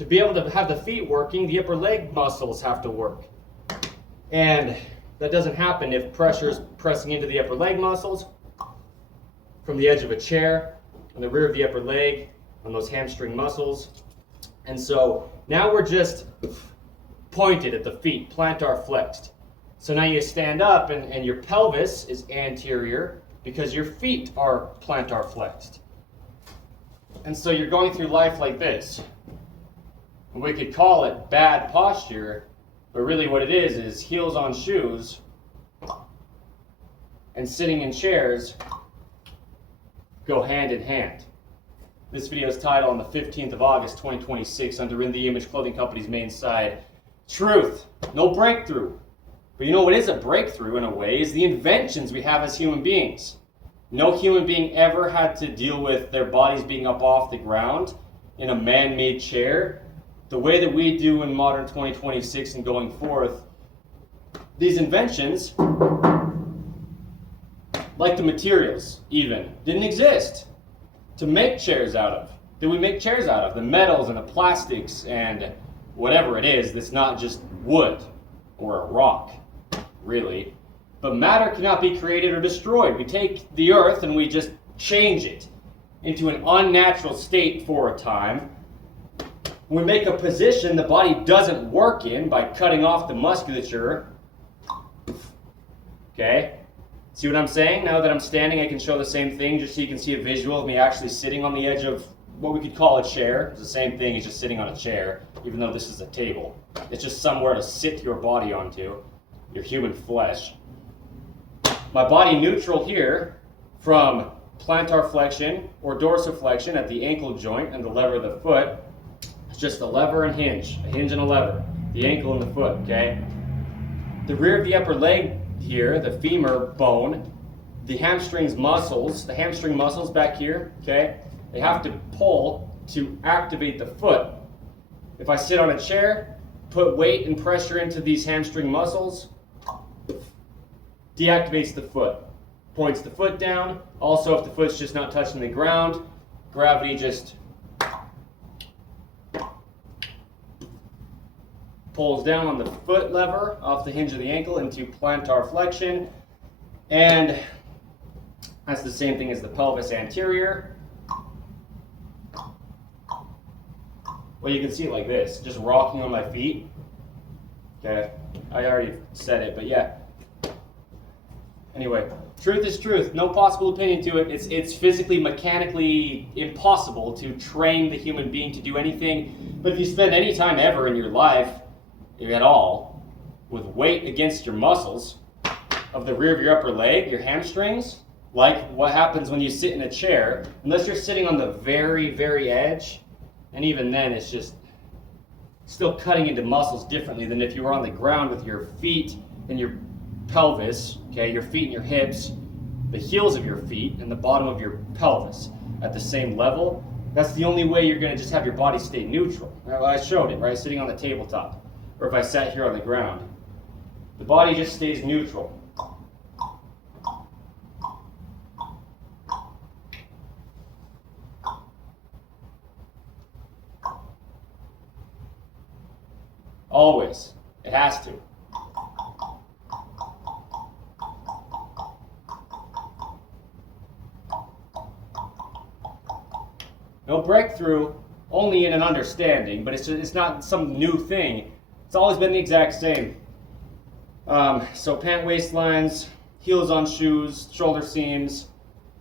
to be able to have the feet working, the upper leg muscles have to work. And that doesn't happen if pressure's pressing into the upper leg muscles from the edge of a chair, on the rear of the upper leg, on those hamstring muscles. And so now we're just pointed at the feet, plantar flexed. So now you stand up and your pelvis is anterior because your feet are plantar flexed. And so you're going through life like this. And we could call it bad posture, but really what it is heels on shoes and sitting in chairs go hand in hand. This video is titled on the 15th of August 2026 under In The Image Clothing Company's main site, Truth, no breakthrough. But you know what is a breakthrough in a way is the inventions we have as human beings. No human being ever had to deal with their bodies being up off the ground in a man-made chair the way that we do in modern 2026 and going forth. These inventions, like the materials even, didn't exist to make chairs out of. That we make chairs out of, the metals and the plastics and whatever it is that's not just wood or a rock, really. But matter cannot be created or destroyed. We take the earth and we just change it into an unnatural state for a time. We make a position the body doesn't work in by cutting off the musculature. Okay? See what I'm saying? Now that I'm standing, I can show the same thing just so you can see a visual of me actually sitting on the edge of what we could call a chair. It's the same thing as just sitting on a chair, even though this is a table. It's just somewhere to sit your body onto, your human flesh. My body neutral here from plantar flexion or dorsiflexion at the ankle joint and the lever of the foot. It's just a lever and hinge, a hinge and a lever, the ankle and the foot, okay? The rear of the upper leg here, the femur bone, the hamstring muscles back here, okay? They have to pull to activate the foot. If I sit on a chair, put weight and pressure into these hamstring muscles, deactivates the foot, points the foot down. Also, if the foot's just not touching the ground, gravity just pulls down on the foot lever off the hinge of the ankle into plantar flexion. And that's the same thing as the pelvis anterior. Well, you can see it like this, just rocking on my feet. Okay, I already said it, but yeah. Anyway, truth is truth. No possible opinion to it. It's physically, mechanically impossible to train the human being to do anything. But if you spend any time ever in your life, at all, with weight against your muscles of the rear of your upper leg, your hamstrings, like what happens when you sit in a chair, unless you're sitting on the very, very edge, and even then it's just still cutting into muscles differently than if you were on the ground with your feet and your pelvis, okay, your feet and your hips, the heels of your feet and the bottom of your pelvis at the same level. That's the only way you're going to just have your body stay neutral. I showed it, right, sitting on the tabletop. Or if I sat here on the ground. The body just stays neutral. Always. It has to. No breakthrough, only in an understanding, but it's not some new thing. It's always been the exact same. So pant waistlines, heels on shoes, shoulder seams,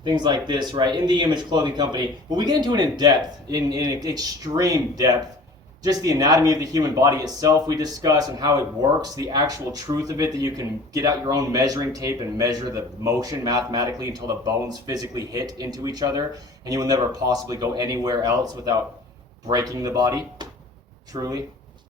things like this, right? In the Image Clothing Company. But we get into it in depth, in extreme depth. Just the anatomy of the human body itself we discuss and how it works, the actual truth of it, that you can get out your own measuring tape and measure the motion mathematically until the bones physically hit into each other, and you will never possibly go anywhere else without breaking the body, truly.